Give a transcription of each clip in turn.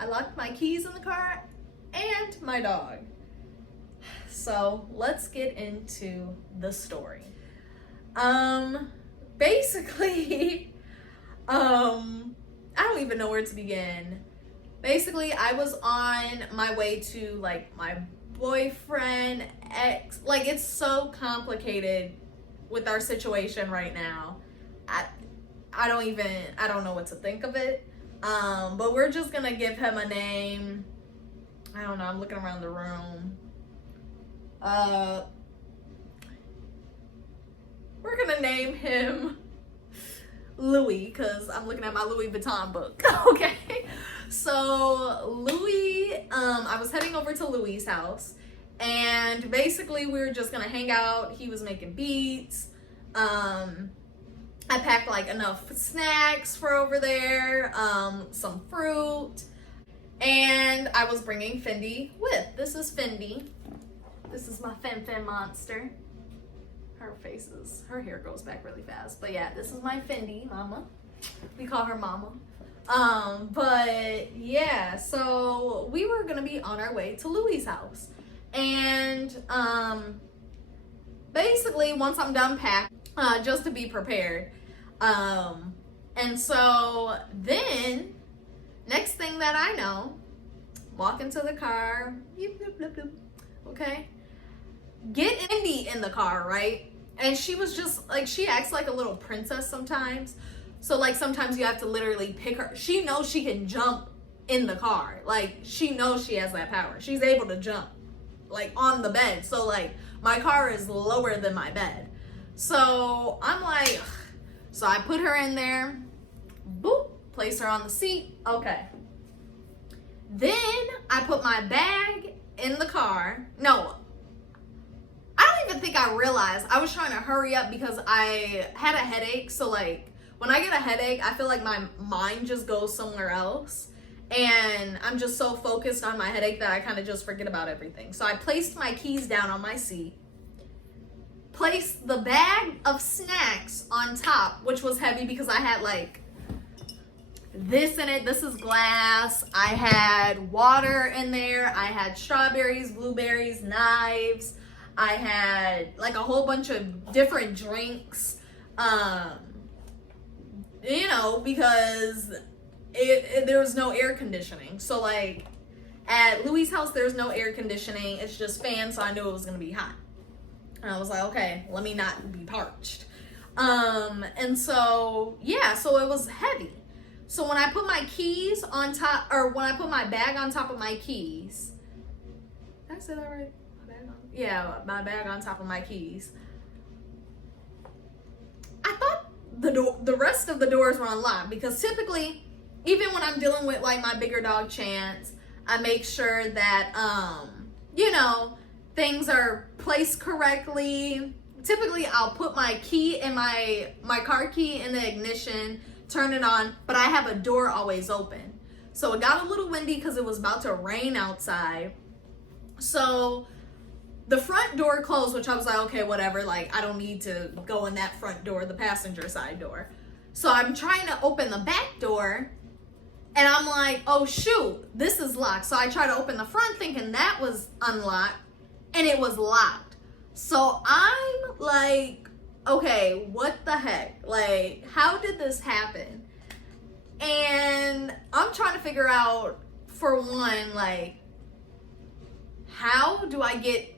I locked my keys in the car and my dog. So let's get into the story. Basically, I don't even know where to begin. Basically, I was on my way to like my boyfriend, ex, like it's so complicated with our situation right now. I don't know what to think of it. But we're just gonna give him a name. I don't know, I'm looking around the room. We're gonna name him Louis, because I'm looking at my Louis Vuitton book. Okay. So Louis, I was heading over to Louis's house, and basically we were just gonna hang out. He was making beats. I packed like enough snacks for over there, some fruit, and I was bringing Fendi with. This is Fendi. This is my Fen monster. Her hair goes back really fast. But yeah, this is my Fendi mama. We call her mama. But yeah, so we were gonna be on our way to Louis's house. And basically once I'm done packing, just to be prepared. And so then next thing that I know, walk into the car, okay? Get Indy in the car, right? And she was just like, she acts like a little princess sometimes. So like sometimes you have to literally pick her. She knows she can jump in the car. Like she knows she has that power. She's able to jump like on the bed. So like my car is lower than my bed. So I'm like, so I put her in there, boop, place her on the seat. Okay. Then I put my bag in the car. No, I don't even think I realized. I was trying to hurry up because I had a headache. So like when I get a headache, I feel like my mind just goes somewhere else. And I'm just so focused on my headache that I kind of just forget about everything. So I placed my keys down on my seat, placed the bag of snacks on top, which was heavy because I had like this in it. This is glass. I had water in there. I had strawberries, blueberries, knives. I had like a whole bunch of different drinks, you know, because there was no air conditioning. So like at Louis's house, there's no air conditioning. It's just fans. So I knew it was going to be hot. And I was like, okay, let me not be parched. And so, yeah, so it was heavy. So when I put my keys on top, or when I put my bag on top of my keys, did I say that right? Yeah, my bag on top of my keys. I thought the rest of the doors were unlocked, because typically, even when I'm dealing with like my bigger dog Chance, I make sure that, you know, things are placed correctly. Typically, I'll put my key in my car key in the ignition, turn it on, but I have a door always open. So it got a little windy because it was about to rain outside. So the front door closed, which I was like, okay, whatever. Like, I don't need to go in that front door, the passenger side door. So I'm trying to open the back door, and I'm like, oh shoot, this is locked. So I try to open the front thinking that was unlocked, and it was locked. So I'm like, okay, what the heck? Like, how did this happen? And I'm trying to figure out, for one, like, how do I get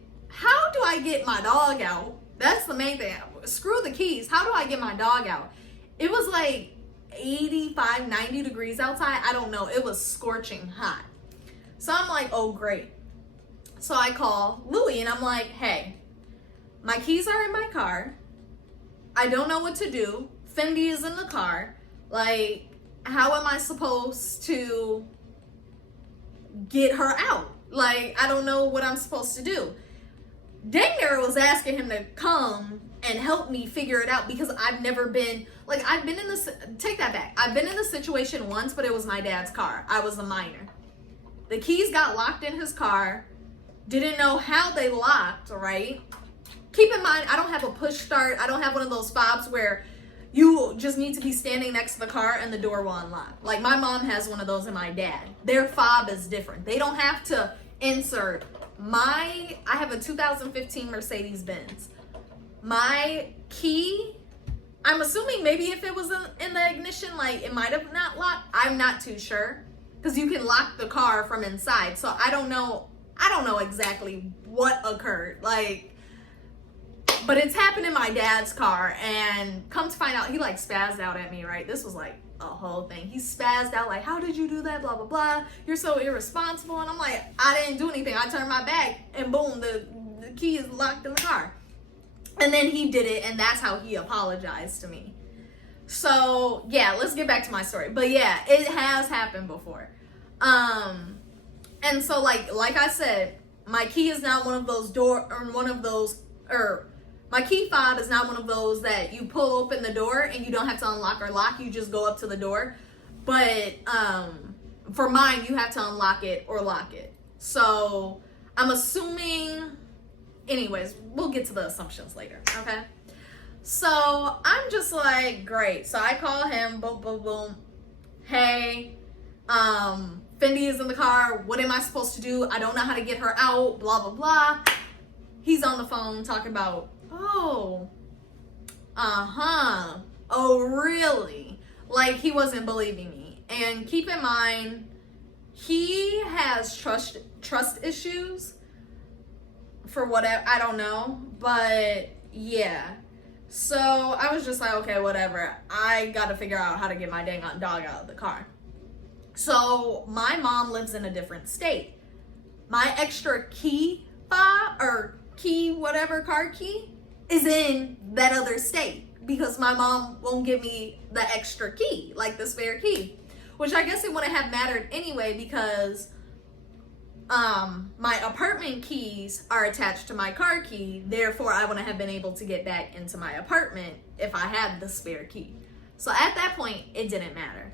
my dog out? That's the main thing. Screw the keys. How do I get my dog out? It was like 85, 90 degrees outside. I don't know. It was scorching hot. So I'm like, oh, great. So I call Louis and I'm like, hey, my keys are in my car. I don't know what to do. Fendi is in the car. Like, how am I supposed to get her out? Like, I don't know what I'm supposed to do. Dang near was asking him to come and help me figure it out, because I've never been, like, I've been in this, take that back. I've been in this situation once, but it was my dad's car. I was a minor. The keys got locked in his car. Didn't know how they locked, right? Keep in mind, I don't have a push start. I don't have one of those fobs where You just need to be standing next to the car and the door will unlock. Like my mom has one of those and my dad. Their fob is different. They don't have to insert I have a 2015 Mercedes Benz. My key, I'm assuming maybe if it was in the ignition, like it might have not locked. I'm not too sure because you can lock the car from inside. So I don't know exactly what occurred. Like, but it's happened in my dad's car, and come to find out, he like spazzed out at me, right? This was like a whole thing. He spazzed out like, how did you do that? Blah, blah, blah. You're so irresponsible. And I'm like, I didn't do anything. I turned my back and boom, the key is locked in the car. And then he did it, and that's how he apologized to me. So yeah, let's get back to my story. But yeah, it has happened before. And so like I said, my key is not one of those my key fob is not one of those that you pull open the door and you don't have to unlock or lock. You just go up to the door. But for mine, you have to unlock it or lock it. So I'm assuming, anyways, we'll get to the assumptions later, okay? So I'm just like, great. So I call him, boom, boom, boom. Hey, Fendi is in the car. What am I supposed to do? I don't know how to get her out, blah, blah, blah. He's on the phone talking about, oh, oh, really? Like, he wasn't believing me. And keep in mind, he has trust issues for whatever, I don't know, but yeah. So I was just like, okay, whatever. I got to figure out how to get my dang dog out of the car. So my mom lives in a different state. My extra key fob or key, whatever, car key is in that other state because my mom won't give me the extra key, like the spare key, which I guess it wouldn't have mattered anyway because my apartment keys are attached to my car key. Therefore, I wouldn't have been able to get back into my apartment if I had the spare key. So at that point, it didn't matter.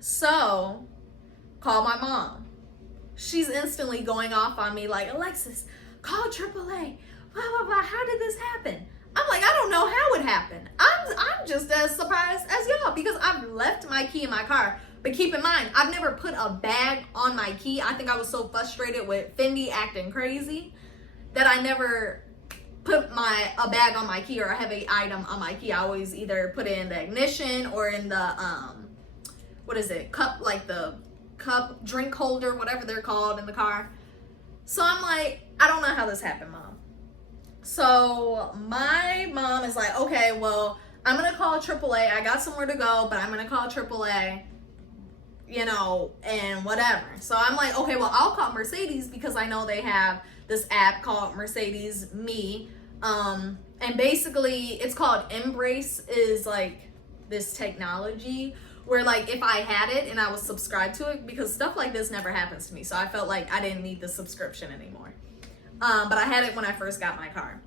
So call my mom. She's instantly going off on me like, Alexis, call AAA, blah, blah, blah. How did this happen? I'm like, I don't know how it happened. I'm just as surprised as y'all because I've left my key in my car. But keep in mind, I've never put a bag on my key. I think I was so frustrated with Fendi acting crazy that I never put a bag on my key or a heavy item on my key. I always either put it in the ignition or in the, what is it? Cup, like the cup drink holder, whatever they're called in the car. So I'm like, I don't know how this happened, Mom. So my mom is like, okay, well, I'm going to call AAA. I got somewhere to go, but I'm going to call AAA, you know, and whatever. So I'm like, okay, well, I'll call Mercedes because I know they have this app called Mercedes Me. And basically it's called Embrace, is like this technology where like if I had it and I was subscribed to it, because stuff like this never happens to me. So I felt like I didn't need the subscription anymore. But I had it when I first got my car,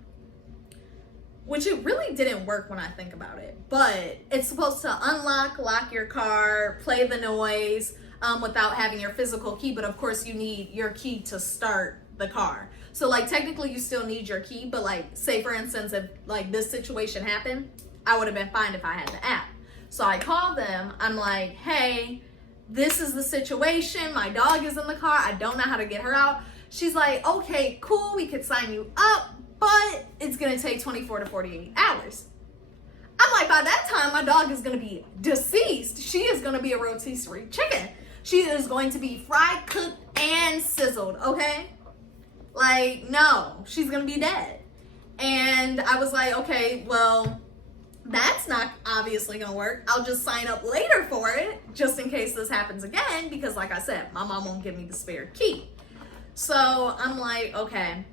which it really didn't work when I think about it. But it's supposed to lock your car, play the noise without having your physical key. But of course you need your key to start the car. So like technically you still need your key, but like say for instance, if like this situation happened, I would have been fine if I had the app. So I called them. I'm like, hey, this is the situation. My dog is in the car. I don't know how to get her out. She's like, okay, cool. We could sign you up, but it's going to take 24 to 48 hours. I'm like, by that time, my dog is going to be deceased. She is going to be a rotisserie chicken. She is going to be fried, cooked, and sizzled, okay? Like, no, she's going to be dead. And I was like, okay, well, that's not obviously going to work. I'll just sign up later for it, just in case this happens again, because like I said, my mom won't give me the spare key. So I'm like, okay,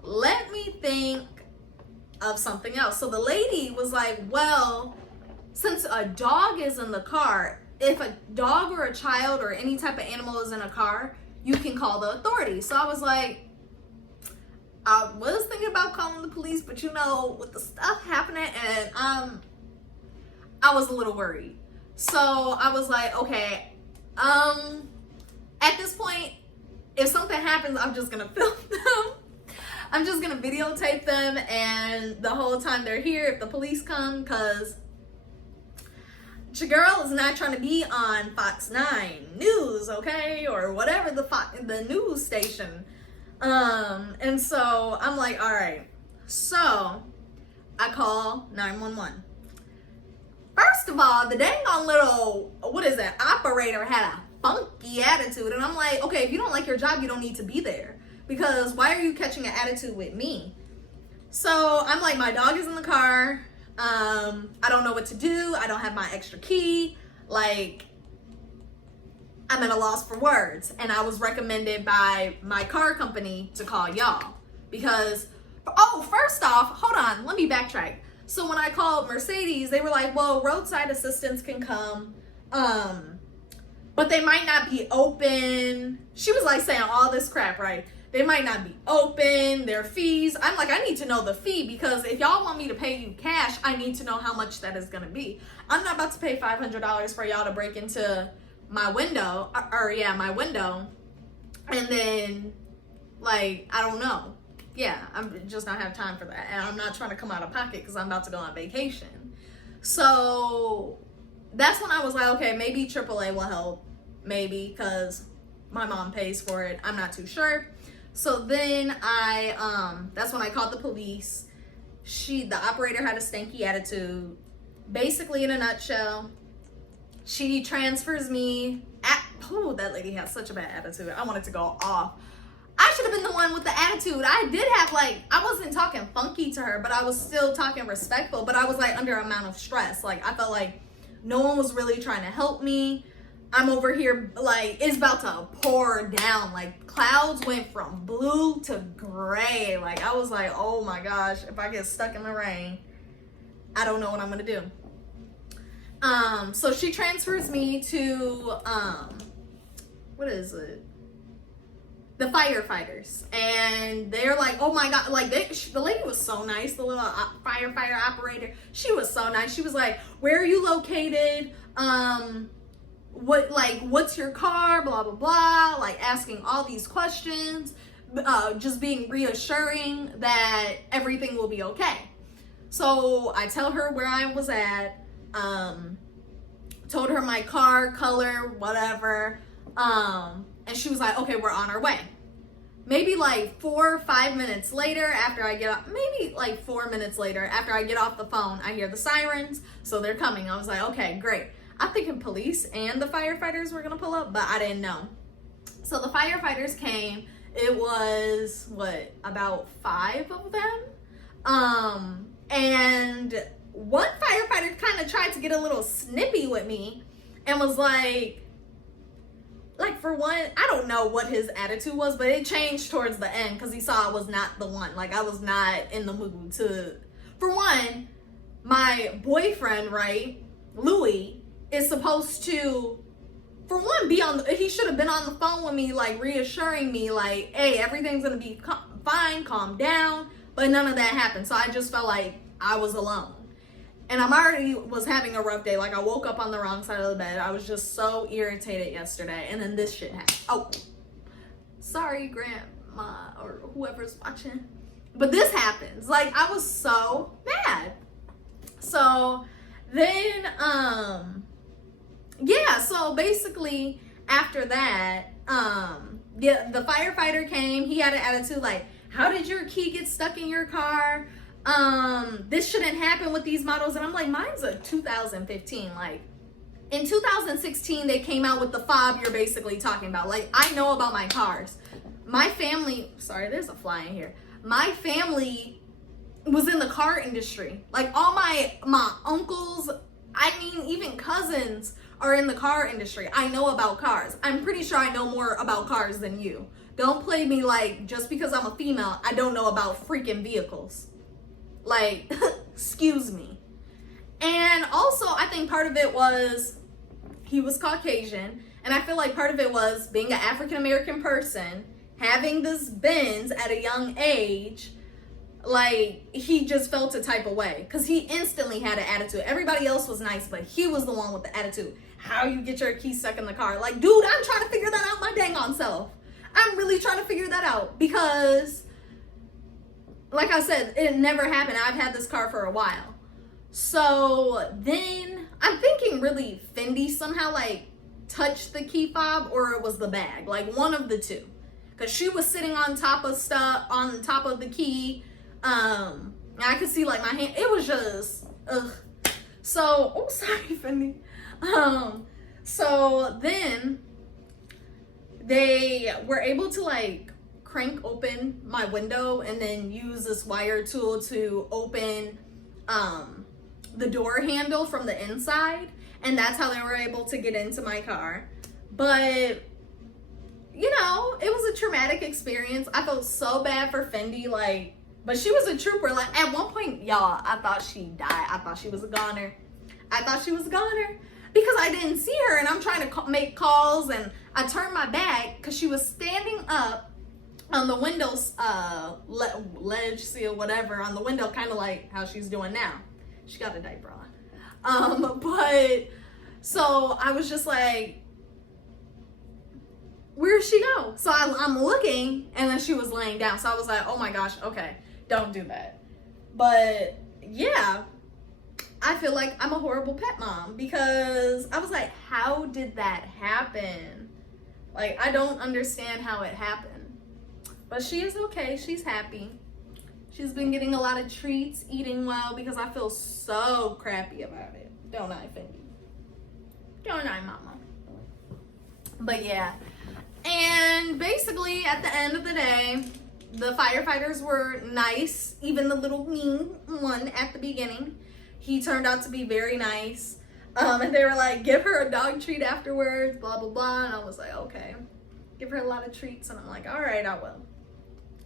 let me think of something else. So the lady was like, well, since a dog is in the car, if a dog or a child or any type of animal is in a car, you can call the authorities. So I was like, I was thinking about calling the police, but you know, with the stuff happening, and I was a little worried. So I was like, okay, at this point, if something happens, I'm just gonna film them. I'm just gonna videotape them, and the whole time they're here, if the police come, because your girl is not trying to be on Fox 9 News, okay, or whatever the news station. And so I'm like, all right. So I call 911. First of all, the dang on little, operator had a funky attitude. And I'm like, okay, if you don't like your job, you don't need to be there. Because why are you catching an attitude with me? So I'm like, my dog is in the car. I don't know what to do. I don't have my extra key. Like, I'm at a loss for words. And I was recommended by my car company to call y'all. Because, first off, hold on, let me backtrack. So when I called Mercedes, they were like, well, roadside assistance can come, but they might not be open. She was like saying all this crap, right? They might not be open, their fees. I'm like, I need to know the fee, because if y'all want me to pay you cash, I need to know how much that is gonna be. I'm not about to pay $500 for y'all to break into my window, my window, and then, like, I don't know. Yeah, I'm just not have time for that. And I'm not trying to come out of pocket because I'm about to go on vacation. So that's when I was like, okay, maybe AAA will help. Maybe, because my mom pays for it. I'm not too sure. So then that's when I called the police. The operator had a stanky attitude. Basically, in a nutshell, she transfers me. That lady has such a bad attitude. I wanted to go off. I should have been the one with the attitude. I did have, I wasn't talking funky to her, but I was still talking respectful. But I was under amount of stress. I felt like no one was really trying to help me. I'm over here, it's about to pour down. Clouds went from blue to gray. I was like, oh my gosh, if I get stuck in the rain, I don't know what I'm gonna do. So she transfers me to, what is it? The firefighters, and they're like, oh my god, the lady was so nice, the little firefighter operator, she was so nice. She was like, where are you located, what's your car, blah blah blah, asking all these questions, just being reassuring that everything will be okay. So I tell her where I was at, told her my car, color, whatever, and she was like, okay, we're on our way. Maybe 4 or 5 minutes later, after I get off, maybe 4 minutes later, after I get off the phone, I hear the sirens, so they're coming. I was like, okay, great. I'm thinking police and the firefighters were gonna pull up, but I didn't know. So the firefighters came. It was, about 5 of them? And one firefighter kind of tried to get a little snippy with me and was like, for one, I don't know what his attitude was, but it changed towards the end because he saw I was not the one. I was not in the mood to, for one, my boyfriend, right, Louis, is supposed to, for one, he should have been on the phone with me, reassuring me, hey, everything's gonna be fine, calm down, but none of that happened. So I just felt like I was alone. And I'm already was having a rough day. I woke up on the wrong side of the bed. I was just so irritated yesterday. And then this shit happened. Oh, sorry, grandma or whoever's watching. But this happens. I was so mad. So then, so basically after that, the firefighter came. He had an attitude how did your key get stuck in your car? This shouldn't happen with these models. And I'm like, mine's a 2015. In 2016, they came out with the fob you're basically talking about. I know about my cars. My family, sorry, there's a fly in here. My family was in the car industry. All my uncles, even cousins are in the car industry. I know about cars. I'm pretty sure I know more about cars than you. Don't play me just because I'm a female, I don't know about freaking vehicles. Excuse me. And also, I think part of it was he was Caucasian, and I feel like part of it was being an African American person, having this Benz at a young age. He just felt a type of way because he instantly had an attitude. Everybody else was nice, but he was the one with the attitude. How you get your key stuck in the car? Dude, I'm trying to figure that out my dang on self. I'm really trying to figure that out because like I said, it never happened. I've had this car for a while. So then I'm thinking really Fendi somehow like touched the key fob, or it was the bag, like one of the two, because she was sitting on top of stuff, on top of the key. I could see like my hand. It was just ugh. So, oh, sorry, Fendi. So then they were able to like crank open my window and then use this wire tool to open the door handle from the inside, and that's how they were able to get into my car. But you know, it was a traumatic experience. I felt so bad for Fendi, like, but she was a trooper. Like, at one point, y'all, I thought she died. I thought she was a goner. Because I didn't see her, and I'm trying to make calls, and I turned my back because she was standing up on the windows ledge seal, whatever, on the window, kind of like how she's doing now. She got a diaper on. But so I was just like, where'd she go? So I'm looking, and then she was laying down. So I was like, oh my gosh, okay, don't do that. But yeah, I feel like I'm a horrible pet mom, because I was like, how did that happen? Like, I don't understand how it happened. But she is okay. She's happy. She's been getting a lot of treats, eating well, because I feel so crappy about it. Don't I, Fendi? Don't I, mama? But yeah. And basically, at the end of the day, the firefighters were nice. Even the little mean one at the beginning. He turned out to be very nice. And they were like, give her a dog treat afterwards, blah, blah, blah. And I was like, okay. Give her a lot of treats. And I'm like, all right, I will.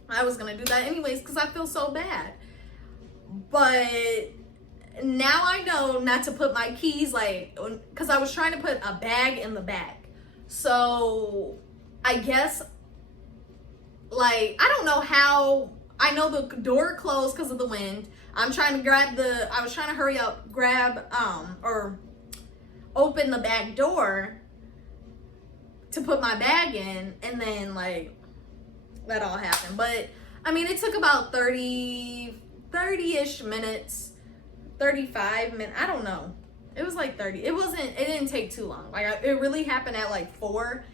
I was going to do that anyways because I feel so bad. But now I know not to put my keys, like, because I was trying to put a bag in the back. So I guess, like, I don't know how. I know the door closed because of the wind. I'm trying to I was trying to hurry up, or open the back door to put my bag in, and then, like, that all happened. But, I mean, it took about 30-ish minutes, 35 minutes, I don't know. It was like 30. It didn't take too long. Like, it really happened at, like, 4.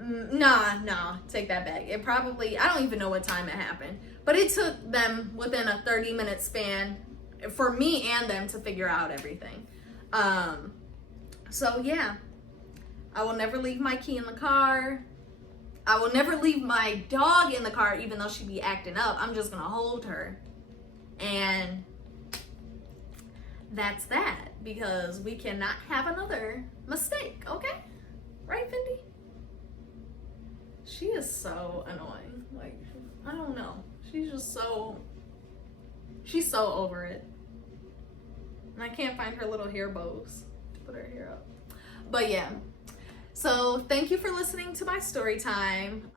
Nah, take that back. It probably, I don't even know what time it happened. But it took them within a 30-minute span for me and them to figure out everything. So yeah, I will never leave my key in the car. I will never leave my dog in the car, even though she be acting up. I'm just gonna hold her. And that's that, because we cannot have another mistake, okay? Right, Fendi? She is so annoying. Like, I don't know. She's so over it. And I can't find her little hair bows to put her hair up. But yeah. So thank you for listening to my story time.